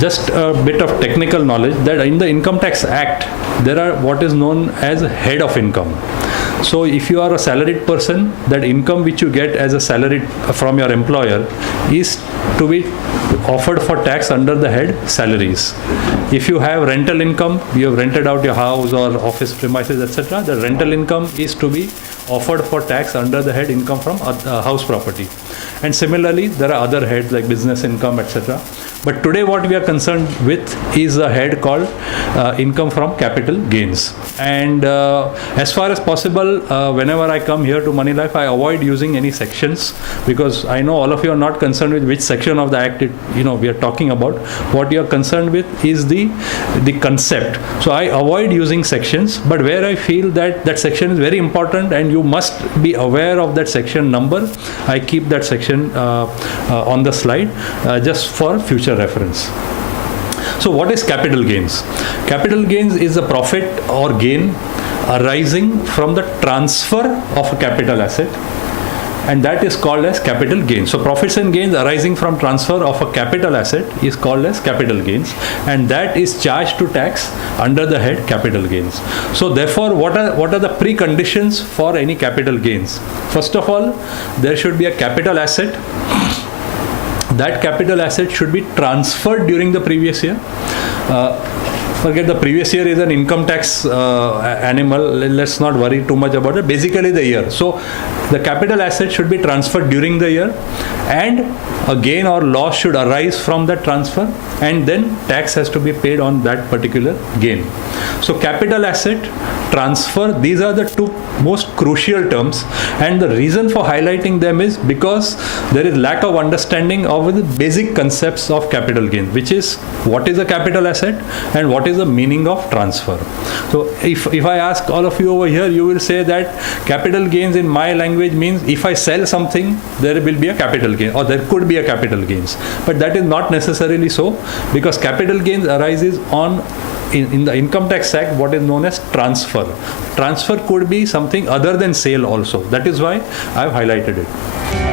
just a bit of technical knowledge that in the Income Tax Act, there are what is known as head of income. So if you are a salaried person, that income which you get as a salary from your employer is to be offered for tax under the head salaries. If you have rental income, you have rented out your house or office premises, etc., the rental income is to be offered for tax under the head income from house property. And similarly, there are other heads like business income, etc. But today what we are concerned with is a head called income from capital gains. And as far as possible, whenever I come here to Moneylife, I avoid using any sections, because I know all of you are not concerned with which section of the act we are talking about. What you are concerned with is the concept. So I avoid using sections, but where I feel that that section is very important and you must be aware of that section number, I keep that section on the slide just for future reference. So what is capital gains? Capital gains is a profit or gain arising from the transfer of a capital asset, and that is called as capital gains. So profits and gains arising from transfer of a capital asset is called as capital gains, and that is charged to tax under the head capital gains. So therefore, what are the preconditions for any capital gains? First of all, there should be a capital asset. That capital asset should be transferred during the previous year. Forget the previous year is an income tax animal. Let's not worry too much about it. Basically the year. So the capital asset should be transferred during the year, and a gain or loss should arise from that transfer, and then tax has to be paid on that particular gain. So capital asset, transfer, these are the two most crucial terms, and the reason for highlighting them is because there is lack of understanding of the basic concepts of capital gain, which is what is a capital asset and what is the meaning of transfer. So if I ask all of you over here, you will say that capital gains in my language means if I sell something, there will be a capital gain, or there could be a capital gains. But that is not necessarily so, because capital gains arises on in the Income Tax Act what is known as transfer. Transfer could be something other than sale also. That is why I have highlighted it.